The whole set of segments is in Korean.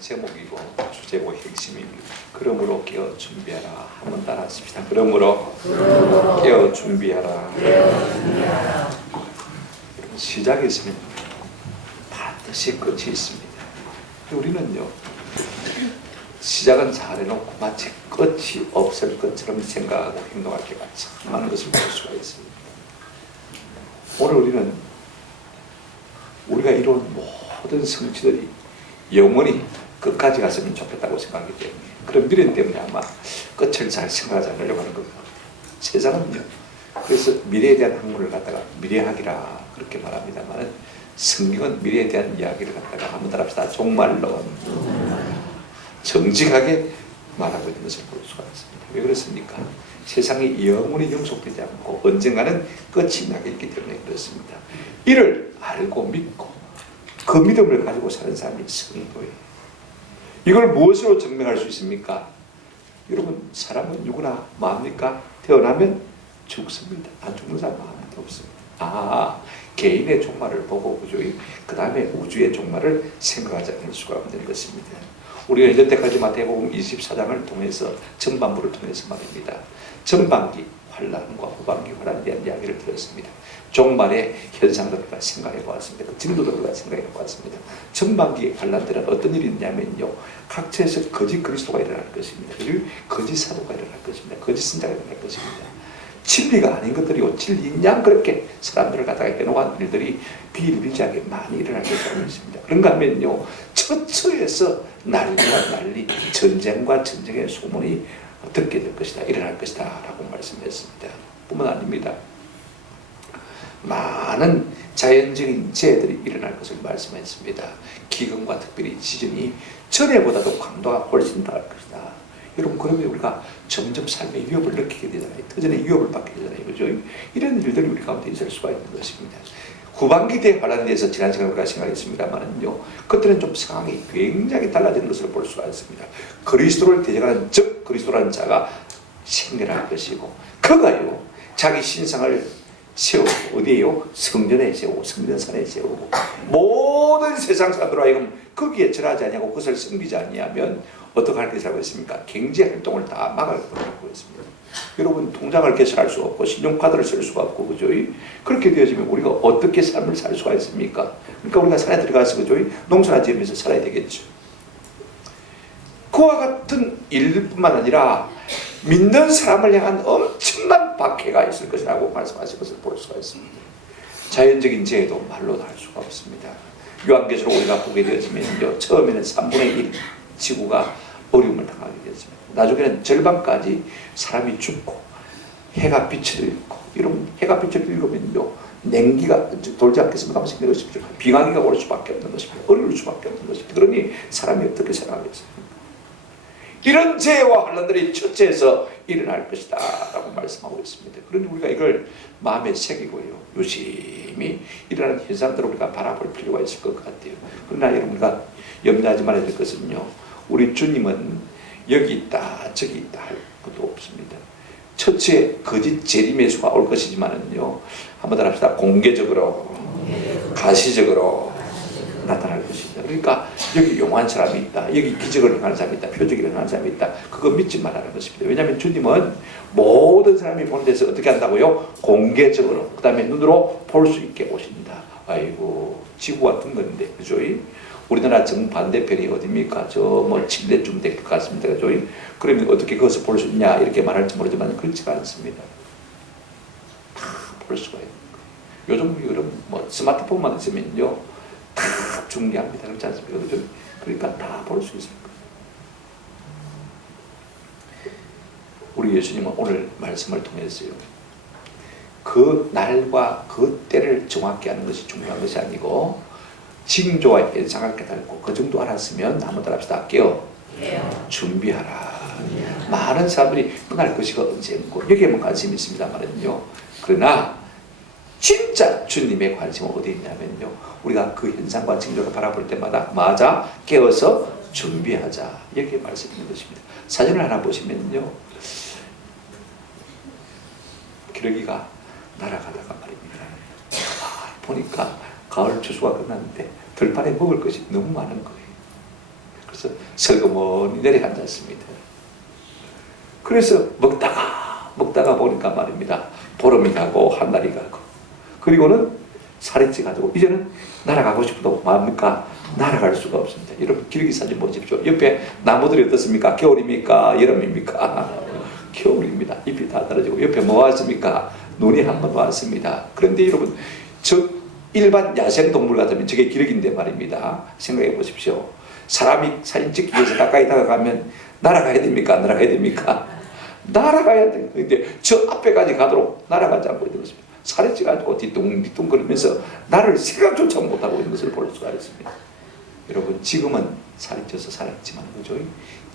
제목이고 주제고 핵심입니다. 그러므로 깨어 준비하라. 한번 따라 하십시다. 그러므로 깨어 준비하라. 시작이 있으면 반드시 끝이 있습니다. 우리는요, 시작은 잘해놓고 마치 끝이 없을 것처럼 생각하고 행동할 때가 참 많은 것을 볼 수가 있습니다. 오늘 우리는 우리가 이룬 모든 성취들이 영원히 끝까지 갔으면 좋겠다고 생각하기 때문에, 그런 미련 때문에 아마 끝을 잘 생각하지 않으려고 하는 겁니다. 세상은요, 그래서 미래에 대한 학문을 갖다가 미래학이라 그렇게 말합니다만, 성경은 미래에 대한 이야기를 갖다가 한번 따라 합시다. 종말론. 정직하게 말하고 있는 것을 볼 수가 있습니다. 왜 그렇습니까? 세상이 영원히 영속되지 않고 언젠가는 끝이 나겠기 때문에 그렇습니다. 이를 알고 믿고 그 믿음을 가지고 사는 사람이 성도예요. 이걸 무엇으로 증명할 수 있습니까? 여러분, 사람은 누구나 뭐합니까? 태어나면 죽습니다. 안 죽는 사람 아무도 없습니다. 개인의 종말을 보고 그 다음에 우주의 종말을 생각하지 않을 수가 없는 것입니다. 우리가 이제까지 마태복음 24장을 통해서 전반부를 통해서 말입니다. 전반기 환란과 후반기 환란에 대한 이야기를 들었습니다. 종말의 현상들을 생각해 보았습니다. 진도들을 생각해 보았습니다. 전반기 환란들은 어떤 일이 있냐면요, 각처에서 거짓 그리스도가 일어날 것입니다. 그리고 거짓 사도가 일어날 것입니다. 거짓 선자가 일어날 것입니다. 진리가 아닌 것들이요, 진리인 양 그렇게 사람들을 갖다가 해놓은 일들이 비일비재하게 많이 일어날 것이라고 있습니다. 그런가 하면요, 처처에서 난리와 난리, 전쟁과 전쟁의 소문이 듣게 될 것이다, 일어날 것이다 라고 말씀했습니다. 뿐만 아닙니다. 많은 자연적인 재해들이 일어날 것을 말씀했습니다. 기근과 특별히 지진이 전에보다도 강도가 훨씬 더할 것이다. 여러분, 그러면 우리가 점점 삶의 위협을 느끼게 되잖아요. 터전의 위협을 받게 되잖아요. 그죠? 이런 일들이 우리 가운데 있을 수가 있는 것입니다. 후반기 때 환란에 대해서 지난 시간에 우리가 생각했습니다만은요, 그때는 좀 상황이 굉장히 달라지는 것을 볼 수가 있습니다. 그리스도를 대적하는, 즉 그리스도라는 자가 생겨날 것이고, 그가요 자기 신상을 세우고, 어디에요? 성전에 세우고, 성전산에 세우고, 모든 세상 사람들로 하여금 거기에 절하지 않냐고, 그것을 섬기지 않냐면 어떻게 할 것이라고 했습니까? 경제 활동을 다 막아버리라고 했습니다. 여러분, 통장을 개설할 수 없고 신용카드를 쓸 수가 없고, 그죠? 그렇게 되어지면 우리가 어떻게 삶을 살 수가 있습니까? 그러니까 우리가 산에 들어가서, 그죠? 농사나 지으면서 살아야 되겠죠. 그와 같은 일뿐만 아니라 믿는 사람을 향한 엄청난 박해가 있을 것이라고 말씀하신 것을 볼 수가 있습니다. 자연적인 재해도 말로도 할 수가 없습니다. 요한계시록 우리가 보게 되어지면요, 처음에는 3분의 1 지구가 어려움을 당하게 되었습니다. 나중에는 절반까지 사람이 죽고 해가 빛을 잃고, 이런 해가 빛을 잃으면요, 냉기가 돌지 않겠습니까? 생기는 것이죠. 빙하기가 올 수밖에 없는 것입니다. 어려울 수밖에 없는 것입니다. 그러니 사람이 어떻게 생각하겠습니까? 이런 재해와 환란들이 첫째에서 일어날 것이다 라고 말씀하고 있습니다. 그러니 우리가 이걸 마음에 새기고요, 유심히 일어나는 현상들을 우리가 바라볼 필요가 있을 것 같아요. 그러나 여러분, 우리가 염려하지 말아야 될 것은요, 우리 주님은 여기 있다 저기 있다 할 것도 없습니다. 첫째 거짓 재림의 수가 올 것이지만은요, 한번 더 합시다. 공개적으로, 가시적으로 나타날 것입니다. 그러니까 여기 용한 사람이 있다, 여기 기적을 행하는 사람이 있다, 표적을 행하는 사람이 있다, 그거 믿지 말라는 것입니다. 왜냐하면 주님은 모든 사람이 보는 데서 어떻게 한다고요? 공개적으로, 그 다음에 눈으로 볼 수 있게 오신다. 아이고, 지구가 둥 건데, 그죠? 우리나라 정반대편이 어디입니까? 뭐 침대쯤 될 것 같습니다. 그죠? 그러면 어떻게 그것을 볼 수 있냐 이렇게 말할지 모르지만 그렇지가 않습니다. 다 볼 수가 있는 거예요. 요즘 여러분 뭐 스마트폰만 있으면요, 다 중계합니다. 그렇지 않습니까? 그죠? 그러니까 다 볼 수 있을 거예요. 우리 예수님은 오늘 말씀을 통해서요, 그 날과 그 때를 정확히 하는 것이 중요한 것이 아니고 징조와 현상을 깨닫고 그 정도 알았으면 한번 더 합시다. 깨어 준비하라. 많은 사람들이 끝날 것이가 언제고 여기에만 관심이 있습니다만은요, 그러나 진짜 주님의 관심은 어디 있냐면요, 우리가 그 현상과 징조를 바라볼 때마다 맞아 깨어서 준비하자, 이렇게 말씀드리는 것입니다. 사진을 하나 보시면요, 기러기가 날아가다가 말입니다, 보니까 가을 추수가 끝났는데 들판에 먹을 것이 너무 많은 거예요. 그래서 슬그머니 내려앉았습니다. 그래서 먹다가 보니까 말입니다, 보름이 가고 한 달이 가고, 그리고는 살이 찌가지고 이제는 날아가고 싶어도 뭡니까? 날아갈 수가 없습니다. 여러분, 기러기 사진 보십시오. 옆에 나무들이 어떻습니까? 겨울입니까? 여름입니까? 겨울입니다. 잎이 다 떨어지고 옆에 뭐 왔습니까? 눈이 한 번 왔습니다. 그런데 여러분, 저 일반 야생동물 같으면 저게 기러기인데 말입니다. 생각해 보십시오. 사람이 사진 찍기 위해서 가까이 다가가면 날아가야 됩니까? 안 날아가야 됩니까? 날아가야 돼요. 근데 저 앞에까지 가도록 날아가지 않고 있는 것입니다. 살이 찌가지고 뒤뚱뒤뚱 거리면서 나를 생각조차 못하고 있는 것을 볼 수가 있습니다. 여러분, 지금은 살이 쪄서 살았지만, 그죠?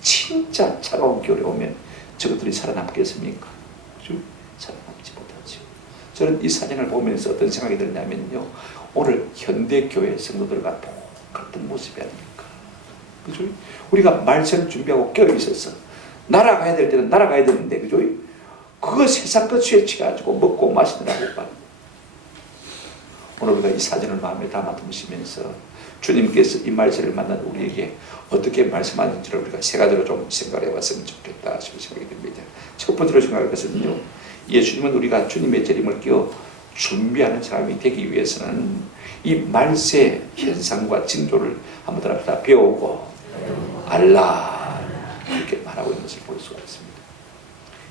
진짜 차가운 겨울에 오면 저것들이 살아남겠습니까? 살아남지 못하죠. 저는 이 사진을 보면서 어떤 생각이 드냐면요, 오늘 현대교회 성도들과 똑같은 모습이 아닙니까? 그죠? 우리가 말씀 준비하고 깨어있어서 날아가야 될 때는 날아가야 되는데, 그죠? 그거 세상 끝에 취해가지고 먹고 마시느라고 봐. 오늘 우리가 이 사진을 마음에 담아두시면서 주님께서 이 말씀을 만난 우리에게 어떻게 말씀하는지를 우리가 세 가지로 좀 생각해 봤으면 좋겠다 싶은 생각이 듭니다. 첫 번째로 생각할 것은요, 예수님은 우리가 주님의 재림을 끼워 준비하는 사람이 되기 위해서는 이 말세 현상과 징조를 한번 다 배우고 알라 이렇게 말하고 있는 것을 볼 수가 있습니다.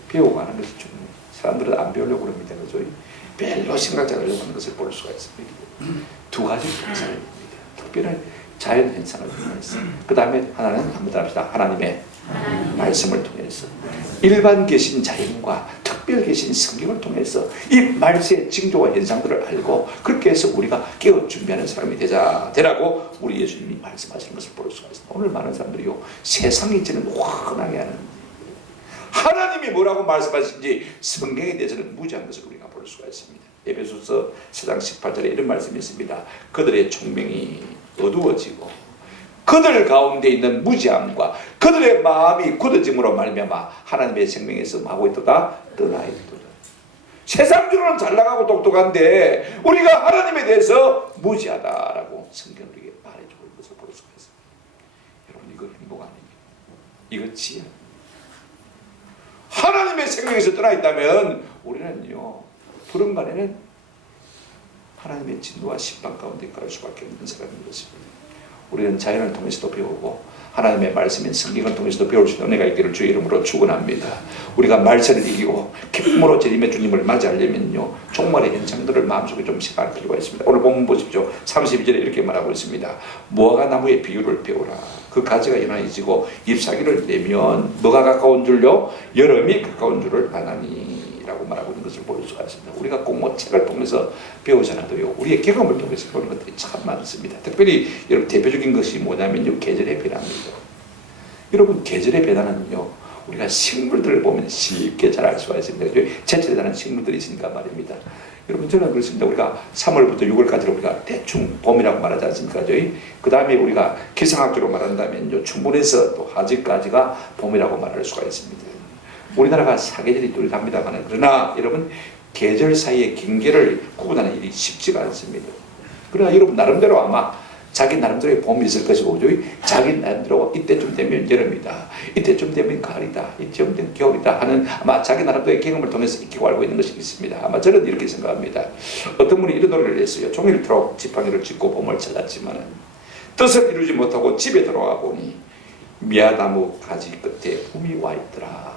배우고 하는 것이 중요해요. 사람들은 안 배우려고 합니다. 그죠? 별로 생각지 않으려고 하는 것을 볼 수가 있습니다. 두 가지 현상을 봅니다. 특별한 자연 현상을 통해서, 그 다음에 하나는 한번 더 합시다. 하나님의 말씀을 통해서, 일반 계신 자연과 특별 계신 성경을 통해서 이 말세의 징조와 현상들을 알고 그렇게 해서 우리가 깨어 준비하는 사람이 되라고 우리 예수님이 말씀하시는 것을 볼 수가 있습니다. 오늘 많은 사람들이요, 세상이 저는 환하게 하는 하나님이 뭐라고 말씀하신지 성경에 대해서는 무지한 것을 우리가 볼 수가 있습니다. 에베소서 4장 18절에 이런 말씀이 있습니다. 그들의 총명이 어두워지고 그들 가운데 있는 무지함과 그들의 마음이 굳어짐으로 말미암아 하나님의 생명에서 하고 있도다 떠나 있도다. 세상적으로는 잘 나가고 똑똑한데 우리가 하나님에 대해서 무지하다라고 성경은 우리에게 말해주고 있는 것을 볼 수가 있습니다. 여러분, 이거 행복 아닙니까? 이거 지혜. 하나님의 생명에서 떠나 있다면 우리는요, 불언간에는 하나님의 진노와 심판 가운데 갈 수밖에 없는 사람인 것입니다. 우리는 자연을 통해서도 배우고 하나님의 말씀인 성경을 통해서도 배울 수 있는 은혜가 있기를 주의 이름으로 축원합니다. 우리가 말세를 이기고 기쁨으로 재림의 주님을 맞이하려면요, 종말의 현상들을 마음속에 좀 생각할 필요가 있습니다. 오늘 본문 보십시오. 32절에 이렇게 말하고 있습니다. 무화과 나무의 비유를 배우라. 그 가지가 연하여지고 잎사귀를 내면 뭐가 가까운 줄요? 여름이 가까운 줄을 아나니 라고 말하고 있는 것을 볼 수가 있습니다. 우리가 꼭 뭐 책을 통해서 배우잖아도요, 우리의 경험을 통해서 배우는 것들이 참 많습니다. 특별히 여러분, 대표적인 것이 뭐냐면요, 계절의 변화입니다. 여러분, 계절의 변화는요, 우리가 식물들을 보면 쉽게 잘 알 수가 있습니다. 제철에 나는 식물들이 있으니까 말입니다. 여러분, 저는 그렇습니다. 우리가 3월부터 6월까지를 우리가 대충 봄이라고 말하지 않습니까? 그 다음에 우리가 기상학적으로 말한다면요,春분에서 또 하지까지가 봄이라고 말할 수가 있습니다. 우리나라가 사계절이 뚜렷합니다만, 그러나 여러분, 계절 사이의 경계를 구분하는 일이 쉽지가 않습니다. 그러나 여러분, 나름대로 아마 자기 나름대로의 봄이 있을 것이고, 자기 나름대로 이때쯤 되면 여름이다, 이때쯤 되면 가을이다, 이때쯤 되면 겨울이다 하는 아마 자기 나름대로의 경험을 통해서 익히고 알고 있는 것이 있습니다. 아마 저는 이렇게 생각합니다. 어떤 분이 이런 노래를 했어요. 종일토록 지팡이를 짚고 봄을 찾았지만 뜻을 이루지 못하고 집에 돌아와 보니 미야나무 가지 끝에 봄이 와 있더라.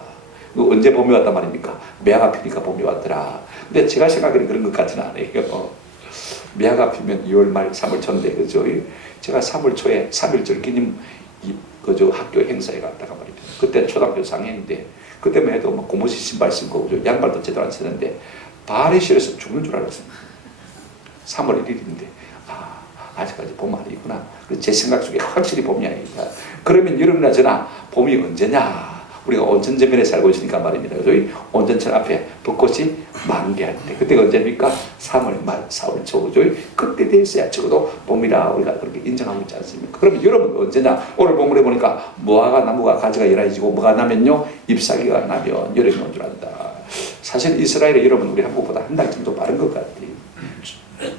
언제 봄이 왔단 말입니까? 매화가 피니까 봄이 왔더라. 근데 제가 생각하기는 그런 것 같지는 않아요. 매화가 피면 2월 말 3월 초인데, 그죠? 제가 3월 초에 3.1절 기념 그저 학교 행사에 갔다가 말입니다. 그때 초등학교 4학년인데 그때만 해도 막 고무신 신발 신고 그죠? 양말도 제대로 안 쓰는데 발이 시려서 죽는 줄 알았습니다. 3월 1일인데 아직까지 봄 아니구나. 제 생각 속에 확실히 봄이 아니다. 그러면 여름이나 저나 봄이 언제냐? 우리가 온천전면에 살고 있으니까 말입니다. 저희 온천천 앞에 벚꽃이 만개할 때, 그때가 언제입니까? 3월 말, 4월 초, 그죠? 그때 됐어야 적어도 봄이라 우리가 그렇게 인정하고 있지 않습니까? 그러면 여러분 언제냐? 오늘 본문에 보니까 무화과 나무가 가지가 연해지고 뭐가 나면요, 잎사귀가 나면 여름이 온 줄 안다. 사실 이스라엘에 여러분 우리 한국보다 한 달 정도 빠른 것 같아요.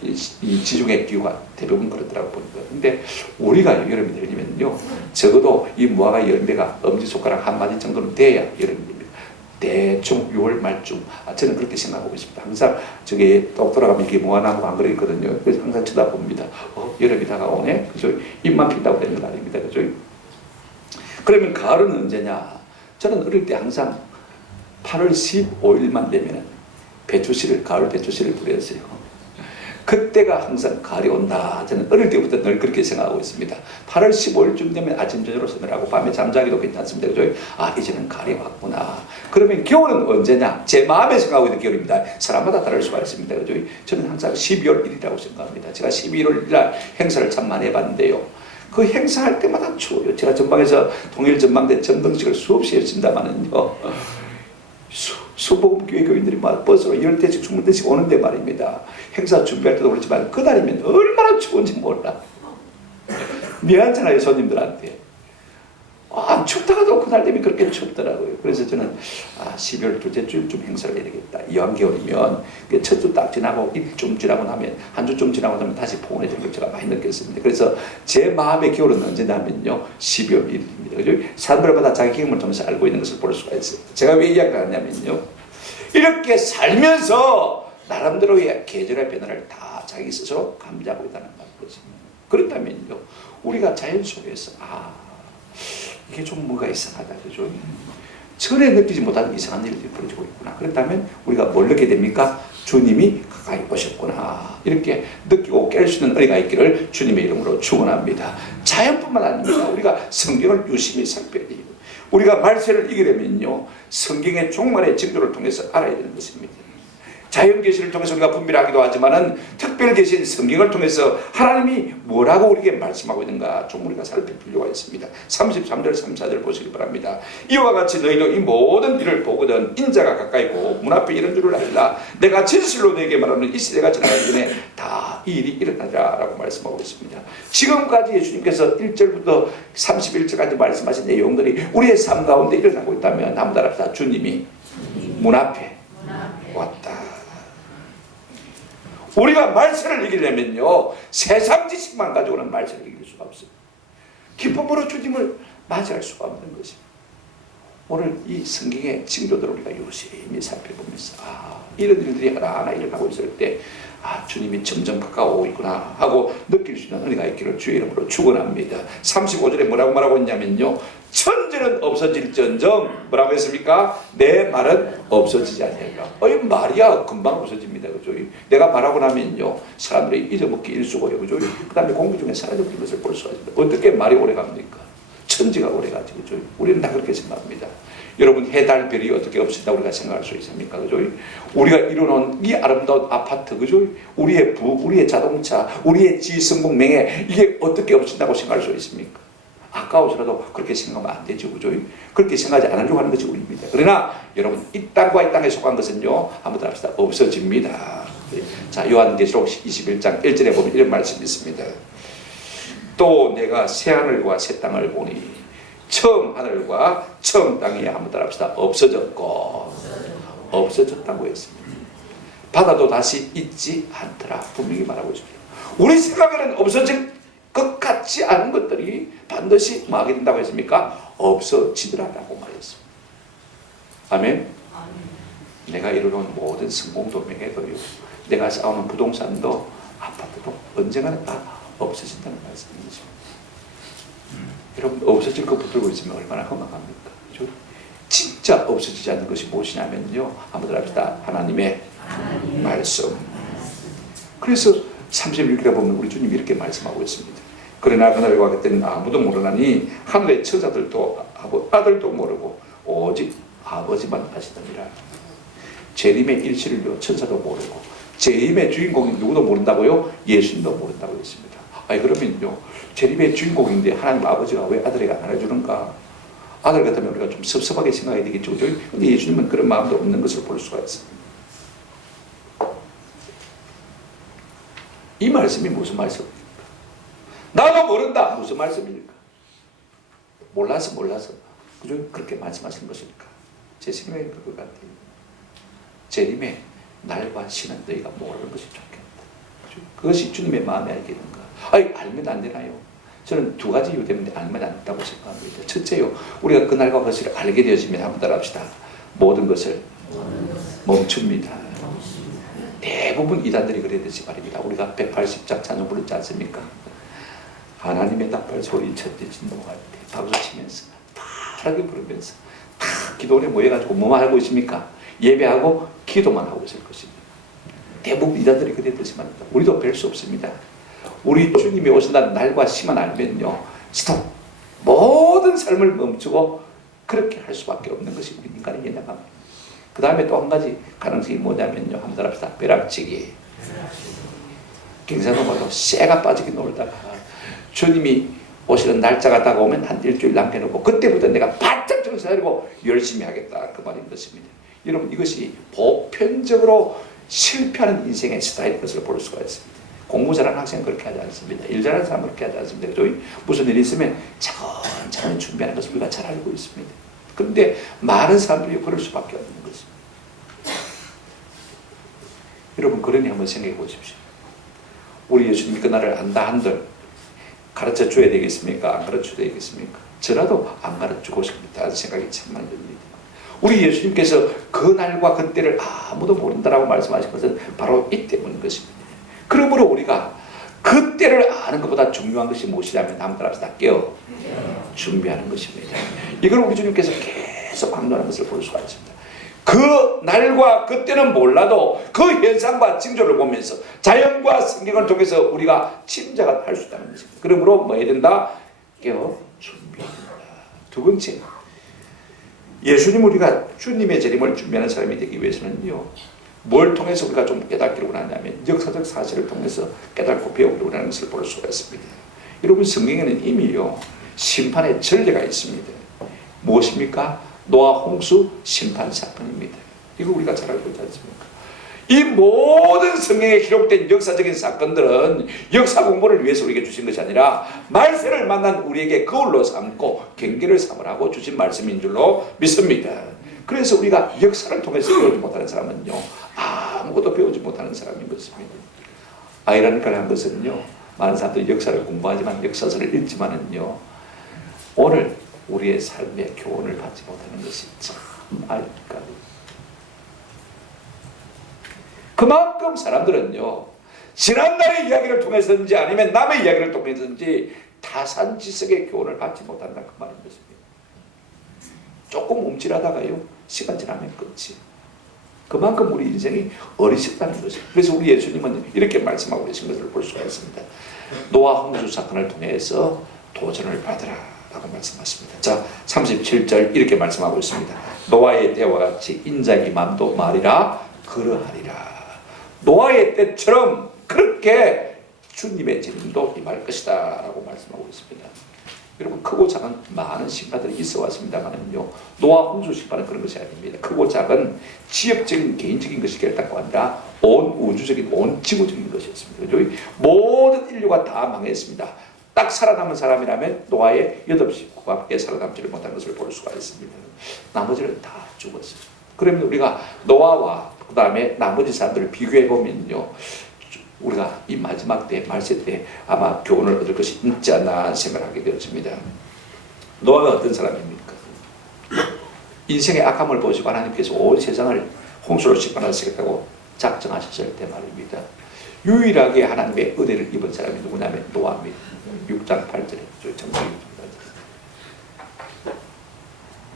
이 지중해 기후가 대부분 그렇더라고 보니까. 근데 우리가 여름이 되려면요, 적어도 이 무화과 열매가 엄지손가락 한 마디 정도는 돼야 여름이 됩니다. 대충 6월 말쯤. 저는 그렇게 생각하고 있습니다. 항상 저기 똑 돌아가면 이게 무화과나무가 안 그러거든요. 그래서 항상 쳐다봅니다. 여름이 다가오네. 그죠? 잎만 핀다고 되는 건 아닙니다. 그죠? 그러면 가을은 언제냐? 저는 어릴 때 항상 8월 15일만 되면 가을 배추씨를 뿌렸어요. 그때가 항상 가을이 온다. 저는 어릴 때부터 늘 그렇게 생각하고 있습니다. 8월 15일쯤 되면 아침 저녁으로 서늘하고 밤에 잠자기도 괜찮습니다. 그죠? 이제는 가을이 왔구나. 그러면 겨울은 언제냐? 제 마음에 생각하고 있는 겨울입니다. 사람마다 다를 수가 있습니다. 그죠? 저는 항상 12월 1일이라고 생각합니다. 제가 12월 1일 행사를 참 많이 해봤는데요. 그 행사할 때마다 추워요. 제가 전방에서 통일 전망대 전등식을 수없이 해준다마는요. 수복음교회 교인들이 막 버스로 10대씩 20대씩 오는데 말입니다. 행사 준비할 때도 그렇지만 그날이면 얼마나 추운지 몰라. 미안하잖아요, 손님들한테. 안 춥다가도 그날 되면 그렇게 춥더라고요. 그래서 저는 12월 둘째 주쯤 행사를 해야 되겠다. 이왕겨울이면 첫 주 딱 지나고 일좀 지나고 나면 한 주좀 지나고 나면 다시 포근해지는 걸 제가 많이 느꼈습니다. 그래서 제 마음의 겨울은 언제냐면요, 12월 1일입니다. 그죠? 사람들마다 자기 경험을 통해서 알고 있는 것을 볼 수가 있어요. 제가 왜 이야기를 하냐면요, 이렇게 살면서 나름대로의 계절의 변화를 다 자기 스스로 감지하고 있다는 말이거든요. 그렇다면요, 우리가 자연 속에서 이게 좀 뭐가 이상하다, 그죠? 전에 느끼지 못한 이상한 일들이 벌어지고 있구나. 그렇다면 우리가 뭘 느끼게 됩니까? 주님이 가까이 오셨구나. 이렇게 느끼고 깰 수 있는 은혜가 있기를 주님의 이름으로 축원합니다. 자연뿐만 아닙니다. 우리가 성경을 유심히 살펴야 돼요. 우리가 말세를 이기려면요, 성경의 종말의 징조를 통해서 알아야 되는 것입니다. 자연 계시를 통해서 우리가 분별하기도 하지만은 특별 계신 성경을 통해서 하나님이 뭐라고 우리에게 말씀하고 있는가 좀 우리가 살필 필요가 있습니다. 33절 34절 보시기 바랍니다. 이와 같이 너희도 이 모든 일을 보거든 인자가 가까이 고 문 앞에 이런 줄을 알라. 내가 진실로 너에게 말하는 이 시대가 지나가기 전에 다 이 일이 일어나리라 라고 말씀하고 있습니다. 지금까지 예수님께서 1절부터 31절까지 말씀하신 내용들이 우리의 삶 가운데 일어나고 있다면 아무나 합시다. 주님이 문 앞에 왔다. 우리가 말세를 이기려면요, 세상 지식만 가지고는 말세를 이길 수가 없어요. 기쁨으로 주님을 맞이할 수가 없는 것입니다. 오늘 이 성경의 징조들을 우리가 유심히 살펴보면서 이런 일들이 하나하나 일어나고 있을 때 주님이 점점 가까워 있구나 하고 느낄 수 있는 은혜가 있기를 주의 이름으로 축원합니다. 35절에 뭐라고 말하고 있냐면요, 천지는 없어질지언정 뭐라고 했습니까? 내 말은 없어지지 아니하리라. 이 말이야 금방 없어집니다. 그죠? 내가 말하고 나면요, 사람들이 잊어먹기 일수고요. 그죠? 그 다음에 공기 중에 사라져버린 것을 볼 수가 있습니다. 어떻게 말이 오래 갑니까? 천지가 오래 가지. 그죠? 우리는 다 그렇게 생각합니다. 여러분, 해, 달, 별이 어떻게 없을까 우리가 생각할 수 있습니까? 그죠? 우리가 이루는 이 아름다운 아파트, 그죠? 우리의 부, 우리의 자동차, 우리의 지성공 명예, 이게 어떻게 없어진다고 생각할 수 있습니까? 아까워서라도 그렇게 생각하면 안 되죠. 그죠? 그렇게 생각하지 않으려고 하는 것이 우리입니다. 그러나 여러분, 이 땅과 이 땅에 속한 것은요, 한번 더 합시다. 없어집니다. 자, 요한계시록 21장 1절에 보면 이런 말씀이 있습니다. 또 내가 새하늘과 새 땅을 보니 처음 하늘과 처음 땅이 한번 따라합시다. 없어졌고 없어졌다고 했습니다. 바다도 다시 있지 않더라. 분명히 말하고 있습니다. 우리 생각에는 없어질 것 같지 않은 것들이 반드시 뭐하게 된다고 했습니까? 없어지더라라고 말했습니다. 아멘. 내가 이루는 모든 성공도 명예도요, 내가 쌓아놓은 부동산도 아파트도 언젠가는 다 없어진다는 말씀이죠. 여러분, 없어질 것 붙들고 있으면 얼마나 험악합니까? 그렇죠? 진짜 없어지지 않는 것이 무엇이냐면요, 한번 들어봅시다. 하나님의 말씀. 그래서 31절에 보면 우리 주님이 이렇게 말씀하고 있습니다. 그러나 그날과 그때는 아무도 모르나니 하늘의 처자들도 아들도 모르고 오직 아버지만 아시느니라. 재림의 일시를요, 천사도 모르고 재림의 주인공이 누구도 모른다고요? 예수님도 모른다고 했습니다. 그러면요, 재림의 주인공인데 하나님 아버지가 왜 아들에게 안 알려주는가? 아들 같으면 우리가 좀 섭섭하게 생각해야 되겠죠. 근데 예수님은 그런 마음도 없는 것을 볼 수가 있습니다. 이 말씀이 무슨 말씀입니까? 나도 모른다. 무슨 말씀입니까? 몰라서. 그죠? 그렇게 말씀하시는 것입니까? 제 생각에는 그것 같아요. 재림의 날과 시는 너희가 모르는 것이 좋겠다. 그죠? 그것이 주님의 마음에 알겠는가? 알면 안 되나요? 저는 두 가지 이유 때문에 알면 안 된다고 생각합니다. 첫째요, 우리가 그날과 그 시를 알게 되어지면 한번 따라합시다. 모든 것을 멈춥니다. 대부분 이단들이 그래야되지 말입니다. 우리가 180장 찬송 부르지 않습니까? 하나님의 나팔 소리 첫째 진동할 때 박수 치면서 다하게 부르면서 다 기도원에 모여가지고 뭐만 하고 있습니까? 예배하고 기도만 하고 있을 것입니다. 대부분 이단들이 그래야되지 말입니다. 우리도 별 수 없습니다. 우리 주님이 오신다는 날과 시만 알면요, 스톱! 모든 삶을 멈추고 그렇게 할 수밖에 없는 것이 우리 인간의 예능합니다. 그 다음에 또 한 가지 가능성이 뭐냐면요, 한번 따라합시다. 벼락치기. 경상도 말로 쇠가 빠지게 놀다가 주님이 오시는 날짜가 다가오면 한 일주일 남겨놓고 그때부터 내가 바짝 정신 차리고 열심히 하겠다 그 말인 것입니다. 여러분 이것이 보편적으로 실패하는 인생의 스타일인 것을 볼 수가 있습니다. 공부 잘하는 학생은 그렇게 하지 않습니다. 일 잘하는 사람은 그렇게 하지 않습니다. 무슨 일이 있으면 차근차근 준비하는 것을 우리가 잘 알고 있습니다. 그런데 많은 사람들이 그럴 수밖에 없는 것입니다. 여러분 그러니 한번 생각해 보십시오. 우리 예수님이 그 나를 안다 한들 가르쳐 줘야 되겠습니까? 안 가르쳐 줘야 되겠습니까? 저라도 안 가르치고 싶다는 생각이 참만 듭니다. 우리 예수님께서 그 날과 그때를 아무도 모른다라고 말씀하신 것은 바로 이 때문인 것입니다. 그러므로 우리가 그때를 아는 것보다 중요한 것이 무엇이냐면 한번 따라서 깨어 준비하는 것입니다. 이걸 우리 주님께서 계속 강조하는 것을 볼 수가 있습니다. 그 날과 그때는 몰라도 그 현상과 징조를 보면서 자연과 성경을 통해서 우리가 짐작을 할 수 있다는 것입니다. 그러므로 뭐 해야 된다? 깨어 준비해야 된다. 두 번째, 예수님 우리가 주님의 재림을 준비하는 사람이 되기 위해서는요, 뭘 통해서 우리가 좀 깨닫기를 원하냐면 역사적 사실을 통해서 깨닫고 배우기를 원하는 것을 볼 수가 있습니다. 여러분 성경에는 이미요 심판의 전례가 있습니다. 무엇입니까? 노아 홍수 심판 사건입니다. 이거 우리가 잘 알고 있지 않습니까? 이 모든 성경에 기록된 역사적인 사건들은 역사 공부를 위해서 우리에게 주신 것이 아니라 말세를 만난 우리에게 거울로 삼고 경계를 삼으라고 주신 말씀인 줄로 믿습니다. 그래서 우리가 역사를 통해서 배우지 못하는 사람은요 아무것도 배우지 못하는 사람인 것입니다. 아이러니컬한 것은요, 많은 사람들이 역사를 공부하지만 역사서를 읽지만은요 오늘 우리의 삶의 교훈을 받지 못하는 것이 참 아이러니컬해요. 그만큼 사람들은요 지난날의 이야기를 통해서든지 아니면 남의 이야기를 통해서든지 타산지석의 교훈을 받지 못한다 그 말인 것입니다. 조금 움찔하다가요 시간 지나면 끝이. 그만큼 우리 인생이 어리석다는 것이에요. 그래서 우리 예수님은 이렇게 말씀하고 계신 것을 볼 수가 있습니다. 노아 홍수 사건을 통해서 도전을 받으라 라고 말씀하십니다. 자 37절 이렇게 말씀하고 있습니다. 노아의 때와 같이 인자의 맘도 말이라 그러하리라. 노아의 때처럼 그렇게 주님의 재림도 임할 것이다 라고 말씀하고 있습니다. 여러분 크고 작은 많은 심판들이 있어 왔습니다만은요 노아 홍수 심판은 그런 것이 아닙니다. 크고 작은 지역적인 개인적인 것이 결단과 아니라 온 우주적인 온 지구적인 것이었습니다. 모든 인류가 다 망했습니다. 딱 살아남은 사람이라면 노아의 8식구가 살아남지를 못한 것을 볼 수가 있습니다. 나머지는 다 죽었어요. 그러면 우리가 노아와 그 다음에 나머지 사람들을 비교해 보면요 우리가 이 마지막 때 말세 때 아마 교훈을 얻을 것이 있지 않나 생각하게 되었습니다. 노아가 어떤 사람입니까? 인생의 악함을 보시고 하나님께서 온 세상을 홍수로 심판하시겠다고 작정하셨을 때 말입니다. 유일하게 하나님의 은혜를 입은 사람이 누구냐면 노아입니다. 6장 8절에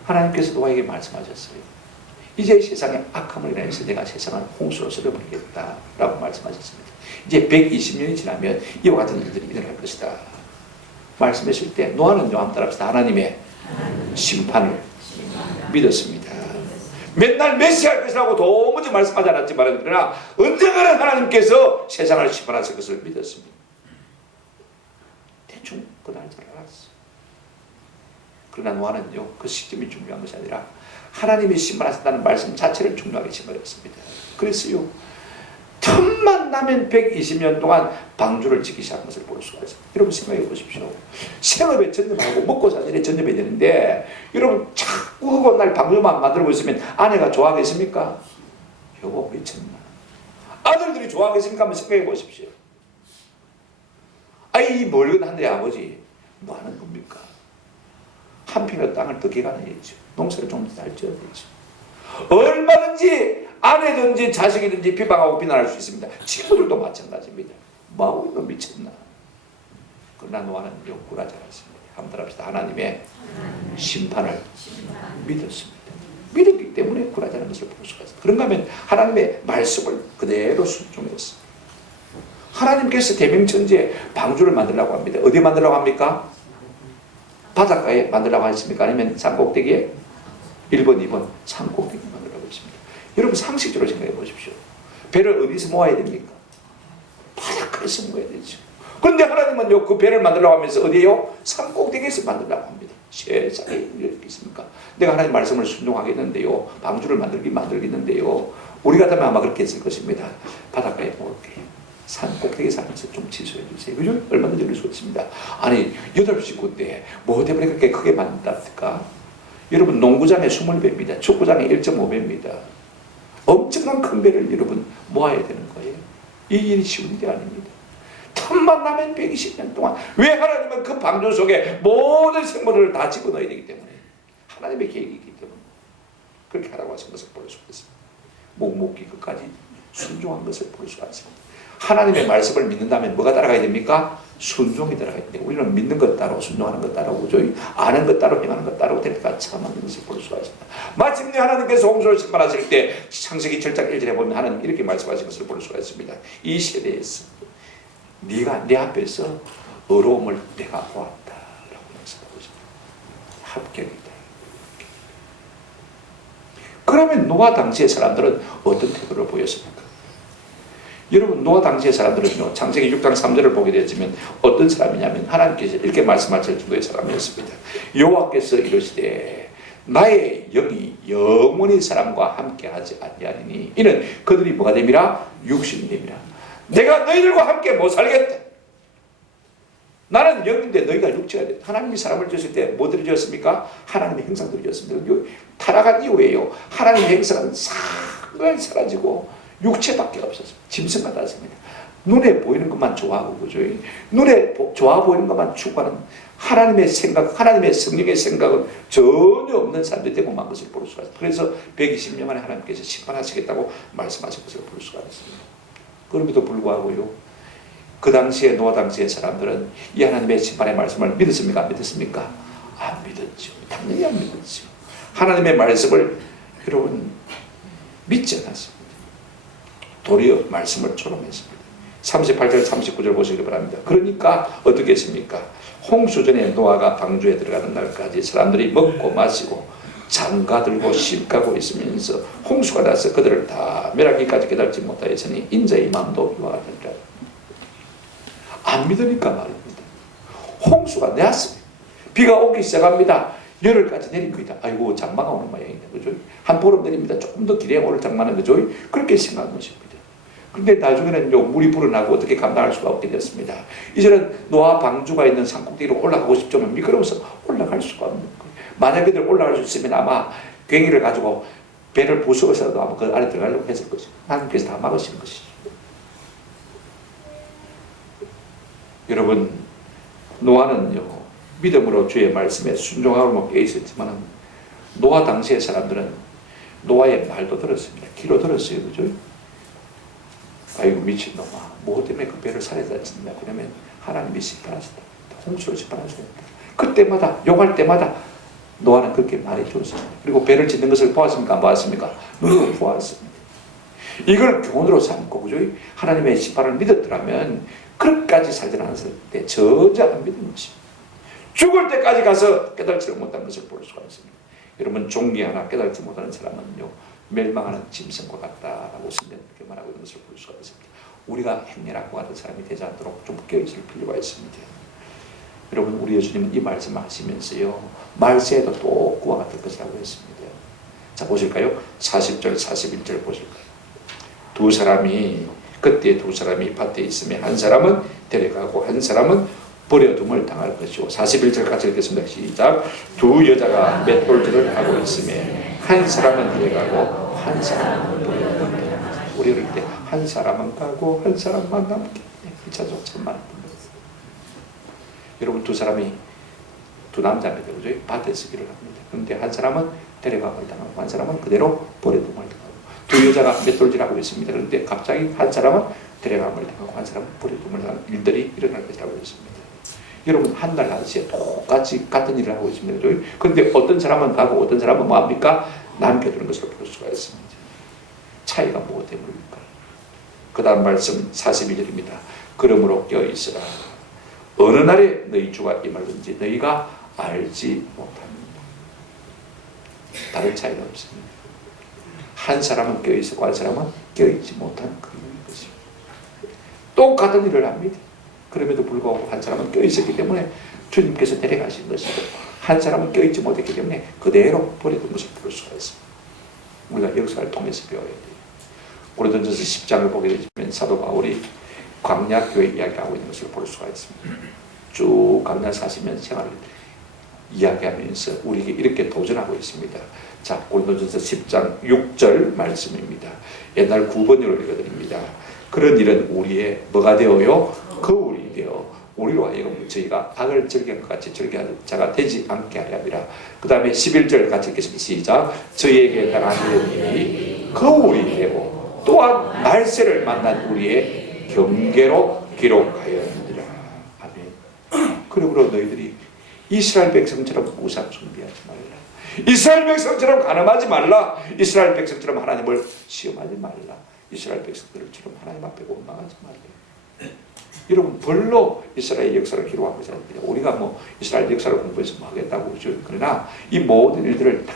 하나님께서 노아에게 말씀하셨어요. 이제 세상에 악함을 인해서 내가 세상을 홍수로 썰어버리겠다라고 말씀하셨습니다. 이제 120년이 지나면 이와 같은 일들이 일어날 것이다 말씀하실 때 노아는요 한번 따라합시다. 하나님의 심판을 믿었습니다. 맨날 메시할 것이라고 도무지 말씀하지 않았지만 그러나 언젠가는 하나님께서 세상을 심판하실 것을 믿었습니다. 대충 그날 잘 알았어. 그러나 노아는요 그 시점이 중요한 것이 아니라 하나님이 심판하신다는 말씀 자체를 중요하게 심어렸습니다. 그래서요 틈만 나면 120년 동안 방주를 지키기 시작한 것을 볼 수가 있습니다. 여러분 생각해 보십시오. 생업에 전념하고 먹고 사는 일에 전념해야 되는데 여러분 자꾸 하고 날 방주만 만들고 있으면 아내가 좋아하겠습니까? 여보 미쳤나? 아들들이 좋아하겠습니까? 한번 생각해 보십시오. 아이 멀건 하늘의 아버지 뭐 하는 겁니까? 한 평의 땅을 더 개간해야죠. 농사를 좀 더 잘 지어야 되죠. 얼마든지 아내든지 자식이든지 비방하고 비난할 수 있습니다. 친구들도 마찬가지입니다. 뭐하고 이거 미쳤나? 그러나 노아는 욕구하지 않았습니다. 한번 합시다. 하나님의 심판을 믿었습니다. 믿었기 때문에 굴하지 않은 것을 볼 수가 있습니다. 그런가 하면 하나님의 말씀을 그대로 순종했습니다. 하나님께서 대명천지에 방주를 만들라고 합니다. 어디 만들라고 합니까? 바닷가에 만들라고 하셨습니까? 아니면 산꼭대기에? 1번, 2번 산꼭대기 만들라고 했습니다. 여러분 상식적으로 생각해 보십시오. 배를 어디서 모아야 됩니까? 바닷가에서 모아야 되죠. 그런데 하나님은요, 그 배를 만들려고 하면서 어디에요? 산 꼭대기에서 만들려고 합니다. 세상에 이렇게 있습니까? 내가 하나님 말씀을 순종하겠는데요, 방주를 만들겠는데요, 우리 같으면 아마 그렇게 했을 것입니다. 바닷가에 놓을게요. 산 꼭대기에 살면서 좀 취소해 주세요. 그죠? 얼마든지 그럴 수 있습니다. 아니 8식구인데 뭐 때문에 그렇게 크게 만든답니까? 여러분 농구장에 20배입니다. 축구장에 1.5배입니다. 엄청난 큰 배를 여러분 모아야 되는 거예요. 이 일이 쉬운 게 아닙니다. 틈만 나면 120년 동안. 왜 하나님은 그 방주 속에 모든 생물을 다 집어넣어야 되기 때문에, 하나님의 계획이기 때문에 그렇게 하라고 하신 것을 볼 수가 있습니다. 묵묵히 끝까지 순종한 것을 볼 수가 있습니다. 하나님의 말씀을 믿는다면 뭐가 따라가야 됩니까? 순종이 따라가야 됩니다. 우리는 믿는 것 따로 순종하는 것 따로 아는 것 따로 행하는 것 따로 될까 참하는 것을 볼 수가 있습니다. 마침내 하나님께서 홍수를 심판하실 때 창세기 7장 1절에 보면 하나님 이렇게 말씀하신 것을 볼 수가 있습니다. 이 세대에서 네가 내 앞에서 어려움을 내가 보았다 라고 말씀하고 있습니다. 합격이다. 그러면 노아 당시의 사람들은 어떤 태도를 보였습니까? 여러분 노아 당시의 사람들은요, 창세기 6장 3절을 보게 되었지만 어떤 사람이냐면 하나님께서 이렇게 말씀하실 정도의 사람이었습니다. 여호와께서 이르시되 나의 영이 영원히 사람과 함께하지 아니하리니 이는 그들이 뭐가 됨이라? 육신이 됨이라. 내가 너희들과 함께 못 살겠다. 나는 영인데 너희가 육체가 됐다. 하나님이 사람을 지었을 때 뭐들이 지었습니까? 하나님의 형상들이 지었습니다. 타락한 이후에요, 하나님의 형상은 싹 사라지고 육체밖에 없었어요. 짐승 같았습니다. 눈에 보이는 것만 좋아하고, 그죠? 눈에 좋아 보이는 것만 추구하는 하나님의 생각, 하나님의 성령의 생각은 전혀 없는 사람들이 되고 만 것을 볼 수가 있어요. 그래서 120년 만에 하나님께서 심판하시겠다고 말씀하신 것을 볼 수가 있습니다. 그럼에도 불구하고요, 그 당시에 노아 당시의 사람들은 이 하나님의 심판의 말씀을 믿었습니까? 안 믿었습니까? 안 믿었죠. 당연히 안 믿었죠. 하나님의 말씀을 여러분 믿지 않았습니다. 도리어 말씀을 조롱했습니다. 38절 39절 보시기 바랍니다. 그러니까 어떻게 했습니까? 홍수 전에 노아가 방주에 들어가는 날까지 사람들이 먹고 마시고 장가들고 씹가고 있으면서 홍수가 나서 그들을 다 멸하기까지 깨달지 못하였으니 인자의 마음도 이와 같으리라. 안 믿으니까 말입니다. 홍수가 났습니다. 비가 오기 시작합니다. 열흘까지 내린 거다. 아이고 장마가 오는 모양이다. 그죠? 한 보름 내립니다. 조금 더 길게 오늘 장마는 그죠? 그렇게 생각한 것입니다. 그런데 나중에는 물이 불어나고 어떻게 감당할 수가 없게 됐습니다. 이제는 노아 방주가 있는 산꼭대기로 올라가고 싶지만 미끄러워서 올라갈 수가 없는 거예요. 만약 그들 올라갈 수 있으면 아마 괭이를 가지고 배를 부수어서도 아마 그 안에 들어가려고 했을 것이죠. 하나님께서 다 막으시는 것이죠. 여러분 노아는요, 믿음으로 주의 말씀에 순종하고 깨어 있었지만 노아 당시의 사람들은 노아의 말도 들었습니다. 귀로 들었어요. 그죠? 아이고 미친놈아, 뭐 때문에 그 배를 살해다 했냐? 그러면 하나님이 심판하셨다. 홍수로 심판하셨다. 그때마다 욕할 때마다 노아는 그렇게 말해주었습니다. 그리고 배를 짓는 것을 보았습니까? 안 보았습니까? 눈으로 보았습니다. 이걸 교훈으로 삼고, 그죠? 하나님의 심판을 믿었더라면 그렇게까지 살지 않았을 때 전혀 안 믿은 것입니다. 죽을 때까지 가서 깨달지를 못한 것을 볼 수가 있습니다. 여러분 종기 하나 깨달지 못하는 사람은요, 멸망하는 짐승과 같다라고 성경은 그렇게 말하고 있는 것을 볼 수가 있습니다. 우리가 행렬하고 같은 사람이 되지 않도록 좀 깨어있을 필요가 있습니다. 여러분 우리 예수님은 이 말씀을 하시면서요, 말세에도 또 그와 같을 것이라고 했습니다. 자 보실까요? 40절 41절 보실까요? 그때 두 사람이 밭에 있으면 한 사람은 데려가고 한 사람은 버려둠을 당할 것이고, 41절까지 읽겠습니다. 시작. 두 여자가 맷돌질을 하고 있으면 한 사람은 데려가고 한 사람은 버려둠을 당할 것이고, 우리 어릴 때 한 사람은 가고 한 사람만 남게, 이차적 천만 원. 여러분 두 남자입니다. 그죠? 밭에서 일을 합니다. 그런데 한 사람은 데려가고 당하고 한 사람은 그대로 버려둠을 당하고, 두 여자가 맷돌질하고 있습니다. 그런데 갑자기 한 사람은 데려감을 당하고 한 사람은 버려둠을 당하는 일들이 일어날 것이라고 했습니다. 여러분 한 달 한시에 똑같이 같은 일을 하고 있습니다. 그런데 어떤 사람은 가고 어떤 사람은 뭐합니까? 남겨두는 것을 볼 수가 있습니다. 차이가 뭐가 때문입니까? 그 다음 말씀 42절입니다. 그러므로 깨어있으라. 어느 날에 너희 주가 임할는지 너희가 알지 못합니다. 다른 차이가 없습니다. 한 사람은 깨어있고 한 사람은 깨어있지 못하는 그런 것입니다. 똑같은 일을 합니다. 그럼에도 불구하고 한 사람은 껴있었기 때문에 주님께서 데려가신 것이고 한 사람은 껴있지 못했기 때문에 그대로 버려둔 것을 볼 수가 있습니다. 우리가 역사를 통해서 배워야 돼요. 고린도전서 10장을 보게 되면 사도 바울이 광야 교회 이야기하고 있는 것을 볼 수가 있습니다. 쭉 광야 사시면 생활을 이야기하면서 우리에게 이렇게 도전하고 있습니다. 자, 고린도전서 10장 6절 말씀입니다. 옛날 9번으로 읽어드립니다. 그런 일은 우리의 뭐가 되어요? 거울이 되어 우리로 하여금 저희가 악을 즐기는 것 같이 즐기는 자가 되지 않게 하려 함이라. 그 다음에 11절 같이 읽겠습니다. 시작. 저희에게 당한 일이 거울이 되고 또한 말세를 만난 우리의 경계로 기록하였느니라. 아멘. 그러므로 너희들이 이스라엘 백성처럼 우상 숭배하지 말라. 이스라엘 백성처럼 가늠하지 말라. 이스라엘 백성처럼 하나님을 시험하지 말라. 이스라엘 백성들처럼 하나님 앞에 원망하지 말라. 여러분 별로 이스라엘 역사를 기록한 것이 아닙니다. 우리가 뭐 이스라엘 역사를 공부해서 뭐 하겠다고 그러죠. 그러나 이 모든 일들을 다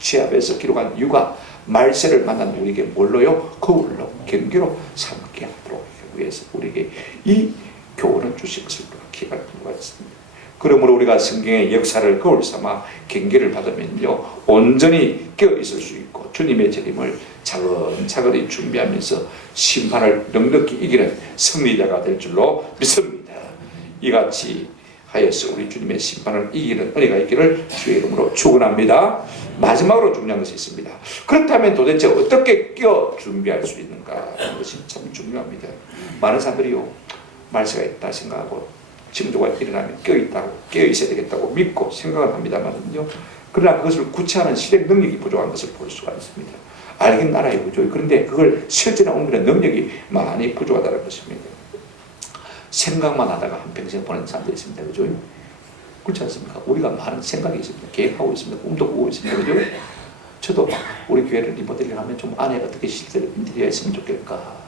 취합해서 기록한 이유가 말세를 만난 우리에게 뭘로요? 거울로 경계로 삼게 하도록 위해서 우리에게 이 교훈을 주신 것을 기억할 필요가 있습니다. 그러므로 우리가 성경의 역사를 거울 삼아 경계를 받으면요 온전히 깨어있을 수 있고 주님의 재림을 차근차근히 준비하면서 심판을 넉넉히 이기는 승리자가 될 줄로 믿습니다. 이같이 하여서 우리 주님의 심판을 이기는 은혜가 있기를 주의 이름으로 축원합니다. 마지막으로 중요한 것이 있습니다. 그렇다면 도대체 어떻게 깨어 준비할 수 있는가 하는 것이 참 중요합니다. 많은 사람들이요 말세가 있다 생각하고 징조가 일어나면 깨어있어야 되겠다고 믿고 생각을 합니다만요. 그러나 그것을 구체화하는 실행 능력이 부족한 것을 볼 수가 있습니다. 알긴 알아요, 그죠? 그런데 그걸 실전에 옮기는 능력이 많이 부족하다는 것입니다. 생각만 하다가 한평생 보낸 사람들이 있습니다, 그죠? 그렇지 않습니까? 우리가 많은 생각이 있습니다. 계획하고 있습니다. 꿈도 꾸고 있습니다, 그죠? 저도 우리 교회를 리모델링 하면 좀 안에 어떻게 실제로 인테리어 했으면 좋겠을까?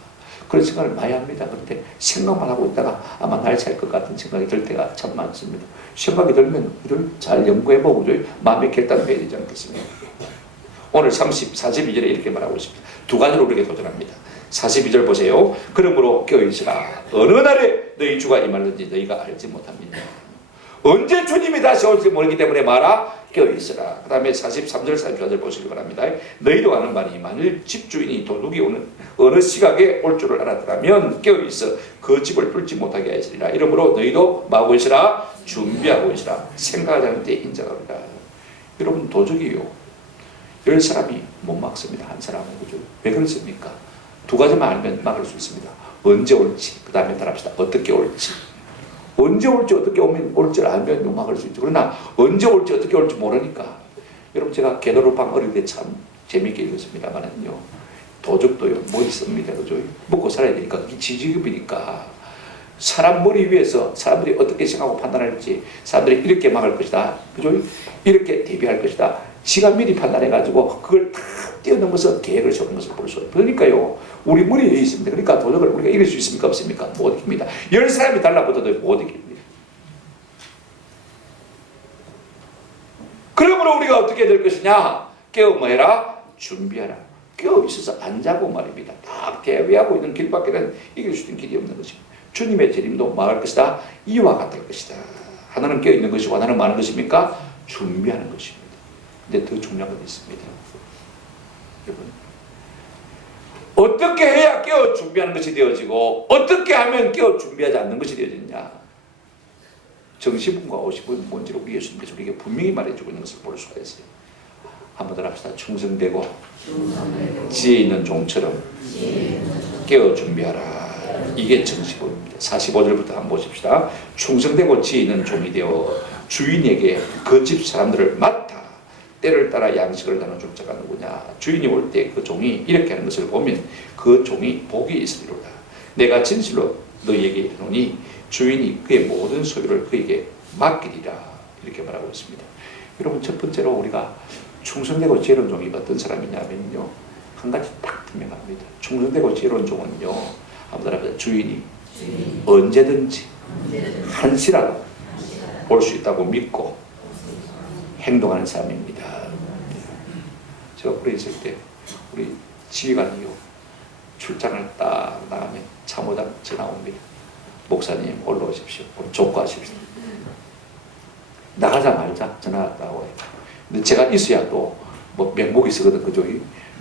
그런 생각을 많이 합니다. 그런데 생각만 하고 있다가 아마 날 살 것 같은 생각이 들 때가 참 많습니다. 생각이 들면 이걸 잘 연구해보고 마음의 결단을 해야 되지 않겠습니까? 오늘 42절에 이렇게 말하고 있습니다. 두 가지로 우리에게 도전합니다. 42절 보세요. 그러므로 깨어있으라. 어느 날에 너희 주가 임하는지 너희가 알지 못합니다. 언제 주님이 다시 올지 모르기 때문에 말아 깨어있으라. 그 다음에 43절 44절 보시기 바랍니다. 너희도 아는 바니 만일 집주인이 도둑이 오는 어느 시각에 올 줄을 알았더라면 깨어있어 그 집을 뚫지 못하게 하시리라. 이러므로 너희도 마고 있으라. 준비하고 있으라. 생각하지 않을 때 인정합니다. 여러분 도적이요 10사람이 못 막습니다. 한 사람은. 그죠? 왜 그렇습니까? 두 가지만 알면 막을 수 있습니다. 언제 올지, 그 다음에 따라합시다. 어떻게 올지. 언제 올지 어떻게 올지 알면 막을 수 있죠. 그러나 언제 올지 어떻게 올지 모르니까. 여러분 제가 게도르팡 어릴 때 참 재미있게 읽었습니다만은요. 도적도요 뭐 있습니다. 그죠? 먹고 살아야 되니까 그게 지지급이니까 사람 머리 위에서 사람들이 어떻게 생각하고 판단할지 사람들이 이렇게 막을 것이다. 그죠? 이렇게 대비할 것이다. 지가 미리 판단해가지고 그걸 다 뛰어넘어서 계획을 세우는 것을 볼 수 있어요. 그러니까요, 우리 머리에 있습니다. 그러니까 도적을 우리가 이길 수 있습니까? 없습니까? 못 이깁니다. 10사람이 달라붙어도 못 이깁니다. 그러므로 우리가 어떻게 될 것이냐? 깨어 뭐해라? 준비하라. 깨어 있어서 안 자고 말입니다. 딱 대비하고 있는 길밖에는 이길 수 있는 길이 없는 것입니다. 주님의 재림도 말할 것이다. 이와 같을 것이다. 하나는 깨어 있는 것이고 하나는 많은 것입니까? 준비하는 것입니다. 근데 더 중요한 건 있습니다. 여러분, 어떻게 해야 깨어 준비하는 것이 되어지고 어떻게 하면 깨어 준비하지 않는 것이 되어지느냐? 정시분과 오시분 뭔지로 예수님께서 우리에게 분명히 말해주고 있는 것을 볼 수가 있어요. 한번 더 합시다. 충성되고 지혜 있는 종처럼 깨어 준비하라. 이게 정시분입니다. 45절부터 한번 보십시다. 충성되고 지혜 있는 종이 되어 주인에게 그 집 사람들을 맡아 때를 따라 양식을 나눠줄 자가 누구냐. 주인이 올 때 그 종이 이렇게 하는 것을 보면 그 종이 복이 있으리로다. 내가 진실로 너희에게 이르노니 주인이 그의 모든 소유를 그에게 맡기리라. 이렇게 말하고 있습니다. 여러분 첫 번째로 우리가 충성되고 지혜로운 종이 어떤 사람이냐면요, 한 가지 딱 분명합니다. 충성되고 지혜로운 종은요, 아무나 주인이 언제든지 한시라도 올 수 있다고 믿고 행동하는 사람입니다. 제가 오래 있을 때 우리 지휘관이요 출장을 딱 나가면 참모장 전화 옵니다. 목사님 올라오십시오. 족구하십시오. 나가자 말자 전화가 와요. 근데 제가 있어야 또 뭐 명목이 있거든 그죠?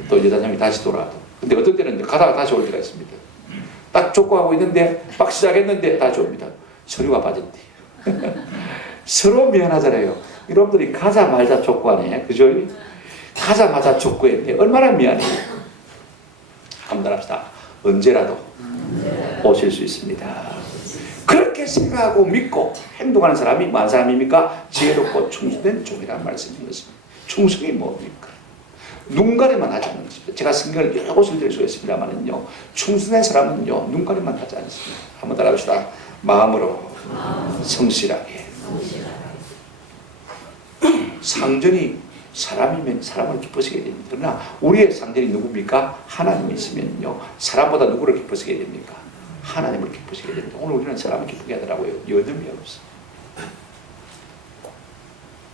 또 여단장이 다시 돌아와도. 근데 어떤 때는 가다가 다시 올 때가 있습니다. 딱 족구하고 있는데 막 시작했는데 다시 옵니다. 서류가 빠졌대. 서로 미안하잖아요. 여러분들이 가자 말자 족구하네. 그죠? 가자마자 족구했는데 얼마나 미안해요. 한번 합시다. 언제라도 오실 수 있습니다. 그렇게 생각하고 믿고 행동하는 사람이 많은 사람입니까? 지혜롭고 충성된 종이라는 말씀인 것입니다. 충성이 뭡니까? 눈가리만 하지 않는 것입니다. 제가 성경을 여러 곳을 들 수가 있습니다만은요, 충성된 사람은요, 눈가리만 하지 않습니다. 한번 따라합시다. 마음으로 성실하게. 상전이 사람이면 사람을 기뻐시게 됩니다. 그러나 우리의 상전이 누굽니까? 하나님이시면요, 사람보다 누구를 기뻐시게 됩니까? 하나님을 기쁘시게 됩니다. 오늘 우리는 사람을 기쁘게 하더라고요. 여념이 없어.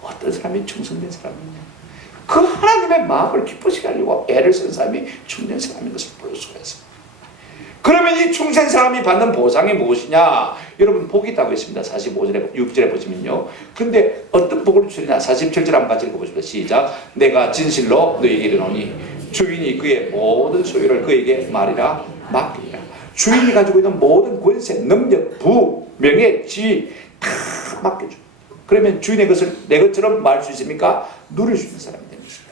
어떤 사람이 충성된 사람이냐? 그 하나님의 마음을 기쁘시게 하려고 애를 쓴 사람이 충성된 사람인 것을 볼 수가 있습니다. 그러면 이 충성된 사람이 받는 보상이 무엇이냐? 여러분 복이 있다고 했습니다. 45절에 6절에 보시면요. 근데 어떤 복을 주리냐? 47절 한번 같이 읽어보십시다. 시작. 내가 진실로 너에게 이르노니 주인이 그의 모든 소유를 그에게 말이라 맡기리라. 주인이 가지고 있는 모든 권세, 능력, 부, 명예, 지위 다 맡겨줘. 그러면 주인의 것을 내 것처럼 말할 수 있습니까? 누릴 수 있는 사람이 되는 것입니다.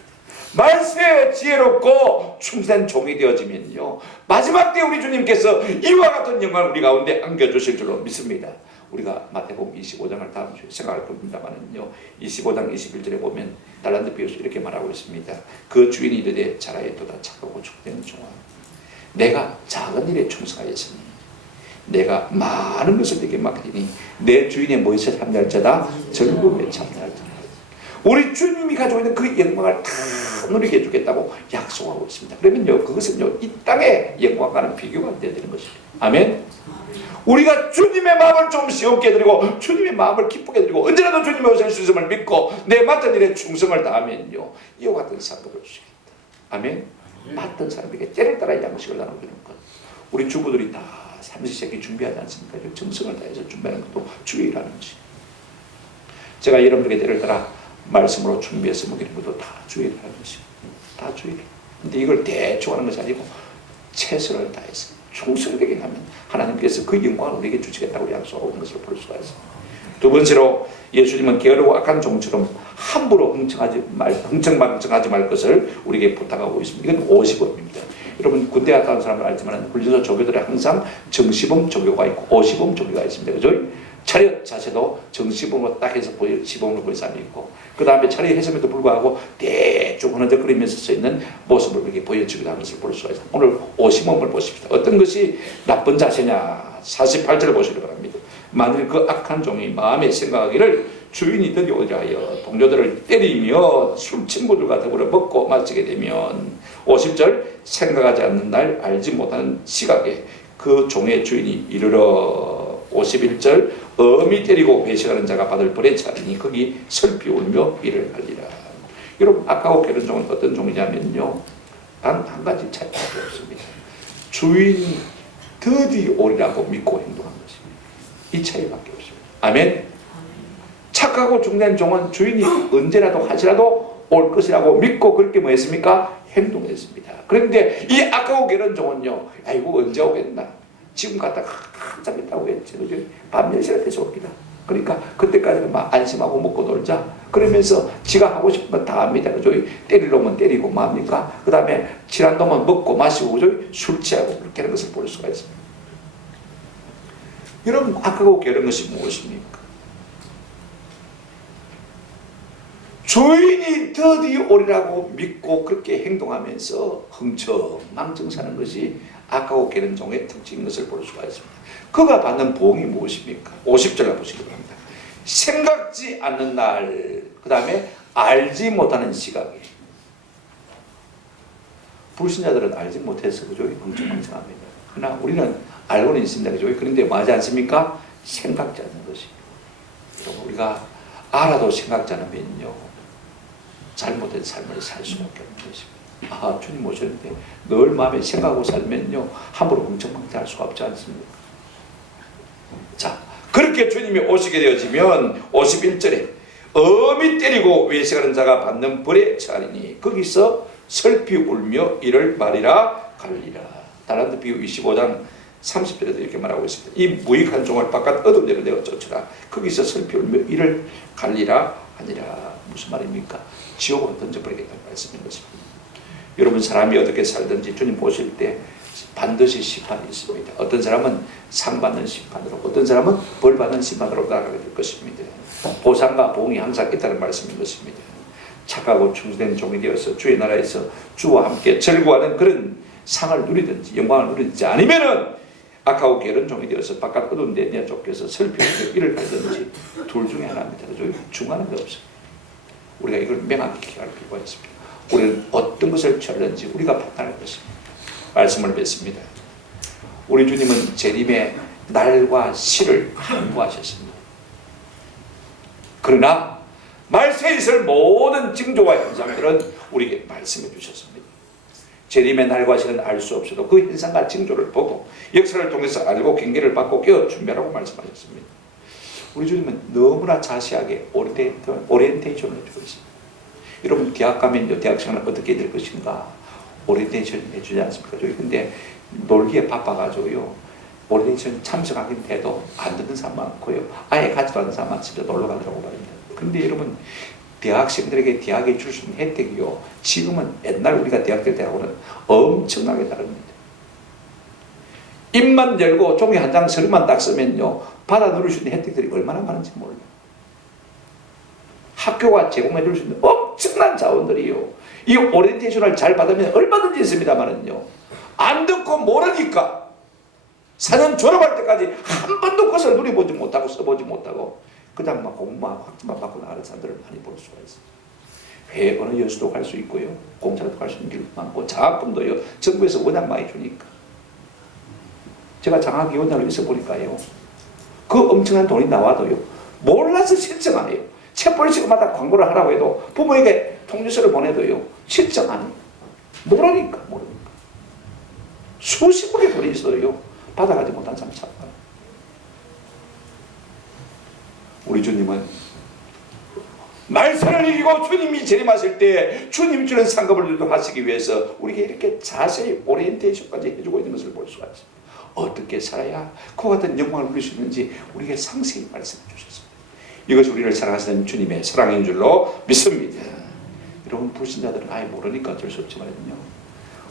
말세에 지혜롭고 충성된 종이 되어지면요, 마지막 때 우리 주님께서 이와 같은 영광을 우리 가운데 안겨주실 줄로 믿습니다. 우리가 마태복음 25장을 다음 주에 생각할 겁니다만은요, 25장 21절에 보면 달란트 비유서 이렇게 말하고 있습니다. 그 주인이 이르되 잘하였도다 착하고 충성된 종아, 내가 작은 일에 충성하였으니 내가 많은 것을 내게 맡기니 내 주인의 무엇에 참여할 자다 즐거움에 참여할 자다. 우리 주님이 가지고 있는 그 영광을 다 누리게 해주겠다고 약속하고 있습니다. 그러면요, 그것은요, 이 땅의 영광과는 비교가 안 되는 것입니다. 아멘. 우리가 주님의 마음을 좀 시원케 해드리고 주님의 마음을 기쁘게 해드리고 언제라도 주님의 오실 수 있음을 믿고 내 맡은 일에 충성을 다하면요, 이와 같은 상급을 주시겠다. 아멘. 맡은 사람에게 때를 따라 양식을 나눠주는 것. 우리 주부들이 다 삼시세끼 준비하지 않습니까? 정성을 다해서 준비하는 것도 주의 일하는 것이. 제가 여러분에게 때를 따라 말씀으로 준비해서 먹이는 것도 다 주의 일하는 것입니다. 다 주의 일. 근데 이걸 대충 하는 것이 아니고 최선을 다해서 충성되게 하면 하나님께서 그 영광을 우리에게 주시겠다고 약속하고 있는 것을 볼 수가 있습니다. 두 번째로 예수님은 게으르고 악한 종처럼 함부로 흥청망청하지 말 것을 우리에게 부탁하고 있습니다. 이건 50원입니다. 여러분 군대 갔다 온 사람은 알지만 훈련소 조교들에 항상 정시범 조교가 있고 50범 조교가 있습니다. 그죠? 차렷 자세도 정시범으로 딱 해서 시범으로 보이는 사람이 있고, 그 다음에 차렷했음에도 불구하고 대충 흐느적거리면서 서 있는 모습을 이렇게 보여주기도 하는 것을 볼 수가 있습니다. 오늘 50범을 보십시다. 어떤 것이 나쁜 자세냐? 48절을 보시기 바랍니다. 만일 그 악한 종이 마음에 생각하기를 주인이 드디어오리라 하여 동료들을 때리며 술 친구들과 더불어 먹고 마시게 되면 50절 생각하지 않는 날 알지 못하는 시각에 그 종의 주인이 이르러 51절 엄히 때리고 배신하는 자가 받을 벌의 차리니 거기 슬피 울며 이를 할리라. 여러분 악하고 게으른 종은 어떤 종이냐면요, 단 한 가지 차이밖에 없습니다. 주인이 드디어 오리라고 믿고 행동하는 것입니다. 이 차이밖에 없습니다. 아멘. 착하고 중된 종은 주인이 언제라도 하시라도 올 것이라고 믿고 그렇게 뭐 했습니까? 행동했습니다. 그런데 이 악하고 게으른 종은요, 아이고 언제 오겠나? 지금 갔다가 한참 있다고 했지. 그죠? 밤 10시에 돼서 옵니다. 그러니까 그때까지는 막 안심하고 먹고 놀자. 그러면서 지가 하고 싶은 건 다 합니다. 그죠? 때릴 놈은 때리고 맙니까? 그 다음에 친한 놈은 먹고 마시고 그죠? 술 취하고 그렇게 하는 것을 볼 수가 있습니다. 여러분 악하고 게으른 것이 무엇입니까? 주인이 드디어 오리라고 믿고 그렇게 행동하면서 흥청망청 사는 것이 악하고 게으른 종의 특징인 것을 볼 수가 있습니다. 그가 받는 보응이 무엇입니까? 50절을 보시기 바랍니다. 생각지 않는 날, 그 다음에 알지 못하는 시각에. 불신자들은 알지 못해서 그죠? 흥청망청합니다. 그러나 우리는 알고는 있습니다. 그죠? 그런데 뭐하지 않습니까? 생각지 않는 것입니다. 우리가 알아도 생각지 않으면요, 잘못된 삶을 살 수밖에 없는 것입니다. 아, 주님 오셨는데 늘 마음에 생각하고 살면요, 함부로 흥청망청 할 수가 없지 않습니까? 자, 그렇게 주님이 오시게 되어지면 51절에 어미 때리고 외식하는 자가 받는 벌에 처하리니 거기서 슬피 울며 이를 말이라 갈리라. 달란트 비유 25장 30절에도 이렇게 말하고 있습니다. 이 무익한 종을 바깥 어두운 데로 내어 쫓으라. 거기서 슬피 울며 이를 갈리라 하니라. 무슨 말입니까? 지옥으로 던져버리겠다는 말씀인 것입니다. 여러분, 사람이 어떻게 살든지 주님 보실 때 반드시 심판이 있습니다. 어떤 사람은 상 받는 심판으로, 어떤 사람은 벌 받는 심판으로 나아가게 될 것입니다. 보상과 보응이 항상 있다는 말씀인 것입니다. 착하고 충성된 종이 되어서 주의 나라에서 주와 함께 즐거워하는 그런 상을 누리든지 영광을 누리든지, 아니면은 악하고 게으른 종이 되어서 바깥 어두운 데 내쫓겨서 슬피 울며 이를 갈든지, 둘 중에 하나입니다. 중간한 게 없어요. 우리가 이걸 명확히 기억할 필요가 있습니다. 우리는 어떤 것을 취하는지 우리가 판단할 것입니다. 말씀을 뵙습니다. 우리 주님은 재림의 날과 시를 항구하셨습니다. 그러나 말세에 있을 모든 징조와 현상들은 우리에게 말씀해 주셨습니다. 재림의 날과 시는 알 수 없어도 그 현상과 징조를 보고 역사를 통해서 알고 경계를 받고 깨어 준비하라고 말씀하셨습니다. 우리 주님은 너무나 자세하게 오리엔테이션을 해주고 있습니다. 여러분, 대학 가면요, 대학 생활은 어떻게 될 것인가 오리엔테이션 해주지 않습니까? 근데 놀기에 바빠가지고요, 오리엔테이션 참석하긴 해도 안 듣는 사람 많고요, 아예 가지도 않는 사람 많습니다. 놀러 가더라고 말입니다. 근데 여러분, 대학생들에게 대학에 줄 수 있는 혜택이요, 지금은 옛날 우리가 대학 때하고는 엄청나게 다릅니다. 입만 열고 종이 한 장 서류만 딱 쓰면요, 받아 누릴 수 있는 혜택들이 얼마나 많은지 몰라요. 학교가 제공해 줄 수 있는 엄청난 자원들이요, 이 오리엔테이션을 잘 받으면 얼마든지 있습니다만은요, 안 듣고 모르니까 4년 졸업할 때까지 한 번도 그것을 누려보지 못하고 써보지 못하고 그냥 막 공부만 학점만 받고 나가는 사람들을 많이 볼 수가 있어요. 회계 어느 연수도 갈 수 있고요, 공차도 갈 수 있는 길도 많고, 장학금도요 정부에서 워낙 많이 주니까. 제가 장학위원장으로 있어 보니까요, 그 엄청난 돈이 나와도요 몰라서 신청 안 해요. 책벌식마다 광고를 하라고 해도 부모에게 통지서를 보내도요 신청 안 해요. 모르니까. 수십억의 돈이 있어요 받아가지 못한 사람 참 많아요. 우리 주님은 말세를 이기고 주님이 재림하실 때 주님이 주는 상급을 유도하시기 위해서 우리에게 이렇게 자세히 오리엔테이션까지 해주고 있는 것을 볼 수가 있습니다. 어떻게 살아야 그와 같은 영광을 누릴 수 있는지 우리에게 상세히 말씀해 주셨습니다. 이것이 우리를 사랑하시는 주님의 사랑인 줄로 믿습니다. 여러분, 불신자들은 아예 모르니까 어쩔 수 없지만요,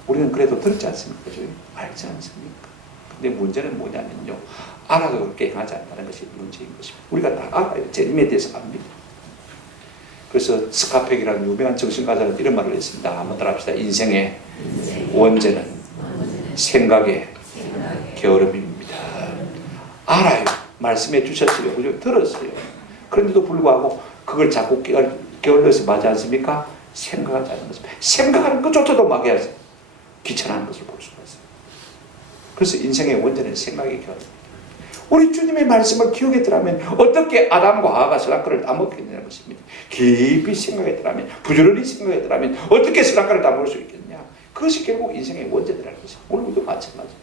우리는 그래도 들었지 않습니까? 알지 않습니까? 근데 문제는 뭐냐면요, 알아도 그렇게 행하지 않는다는 것이 문제인 것입니다. 우리가 다 알아요. 재림에 대해서 압니다. 그래서 스카펙이라는 유명한 정신가자는 이런 말을 했습니다. 한번 따라합시다. 인생의 원죄는 생각의 게으름입니다. 알아요. 말씀해 주셨어요. 그죠? 들었어요. 그런데도 불구하고 그걸 자꾸 게을러서 맞지 않습니까? 생각하지 않는 것입니다. 생각하는 것조차도 막해야지 귀찮아하는 것을 볼 수가 있어요. 그래서 인생의 원죄는 생각의 게으름입니다. 우리 주님의 말씀을 기억했더라면 어떻게 아담과 하와가 선악과를 다 먹게 되는 것입니다. 깊이 생각했더라면, 부지런히 생각했더라면 어떻게 선악과를 다 먹을 수 있겠냐. 그것이 결국 인생의 원죄라는 것입니다. 오늘도 마찬가지입니다.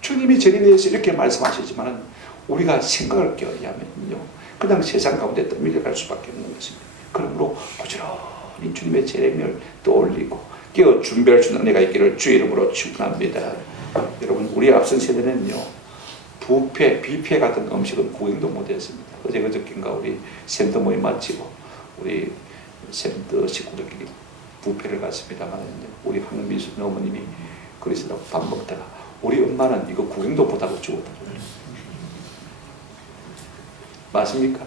주님이 재림에 대해서 이렇게 말씀하시지만 우리가 생각을 깨어야면요, 그냥 세상 가운데 떠밀려갈 수밖에 없는 것입니다. 그러므로 부지런히 주님의 재림을 떠올리고 깨어 준비할 수 있는 은혜가 있기를 주의 이름으로 축원합니다. 여러분, 우리 앞선 세대는요, 뷔페 같은 음식은 구경도 못했습니다. 어제 그저께인가 우리 센터 모임 마치고 우리 센터 식구들끼리 뷔페를 갔습니다만, 우리 황미수 어머님이 그리스도 밥 먹다가 우리 엄마는 이거 구경도 못하고 죽었다고. 맞습니까?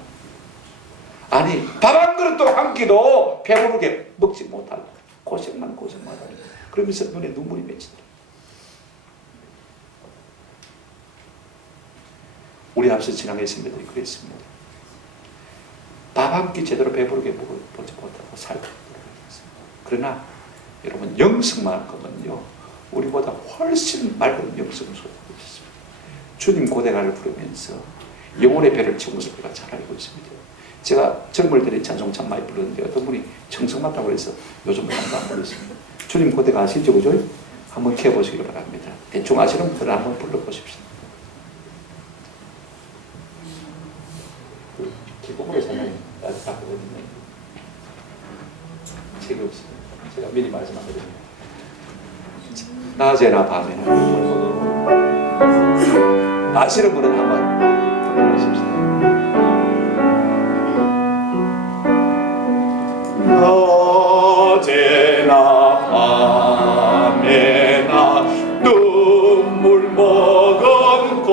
아니, 밥 한 그릇도 한 끼도 배부르게 먹지 못하고 고생만 하고 그러면서 눈에 눈물이 맺히더라. 우리 앞서 지난해 선배들이 그랬습니다. 밥 한 끼 제대로 배부르게 먹지 못하고 살고 있습니다. 그러나 여러분, 영성만큼은요 우리보다 훨씬 맑은 영성을 소유하고 있습니다. 주님 고대가를 부르면서 영혼의 배를 채운 것을 우리가 잘 알고 있습니다. 제가 젊을 때는 찬송 참 많이 부르는데 어떤 분이 정성 맞다고 해서 요즘 한번 안 부르겠습니다. 주님 고대가 아시죠? 그죠? 한번 캐보시기 바랍니다. 대충 아시는 분들은 한번 불러보십시오. 꿈으로 생각이 따뜻하거든요. 책이 없습니다. 제가 미리 말씀하거든요. 낮에나 밤에나 아시는 분은 한번 해보십시다. 낮에나 밤에나 눈물 머금고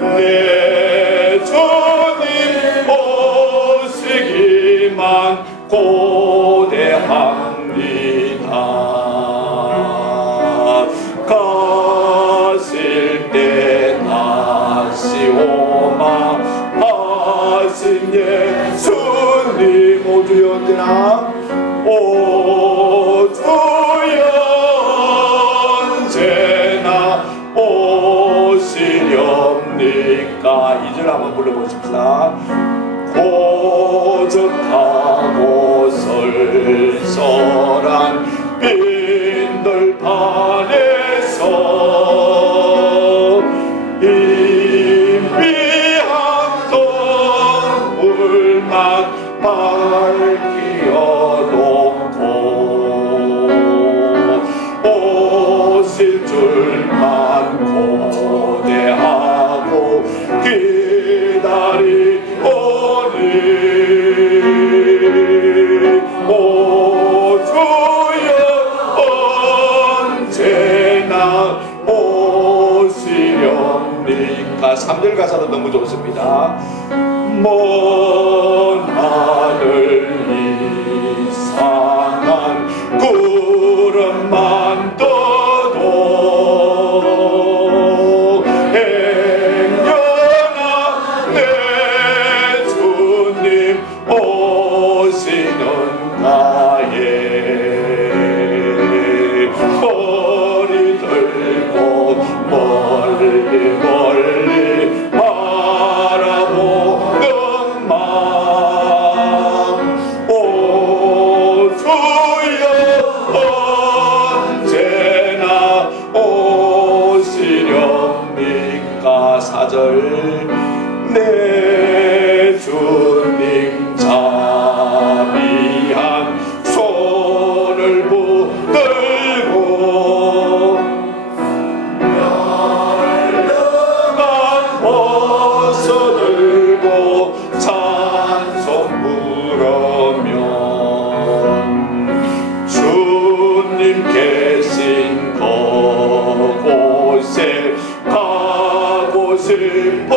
내 주님 오시기만 고대합니다. 가실 때 다시 오마 하신 예수님 오주여 언제나 오주여 언제나 오시렵니까. 2절 한번 불러보십시다. 고적하고 설설한 빈들판에서 인비한 동물만 밝히어놓고 오실 줄만 고대하고 기다리오니 오주여 언제나 오시렵니까. 3절 가사도 너무 좋습니다. 먼 하늘 이상한 구름만 떠도 행여나 내 주님 오시는가에 머리 들고 멀리 멀리 바라보는 맘 오주여 언제나 오시렵니까. 4절 내 주님 자비한 손을 붙들고 멸망한 벗어들고 찬송 부르면 주님 계신 그곳에 가고 싶어요.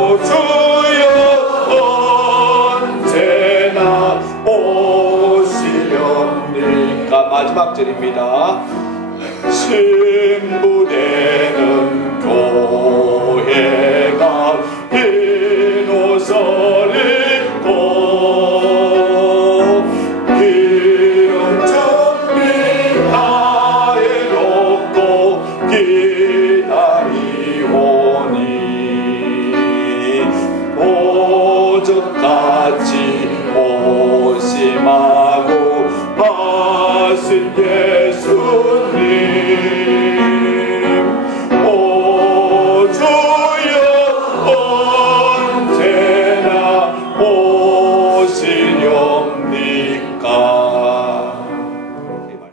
오주여 언제나 오시렵니까. 마지막 절입니다. 신부되는 교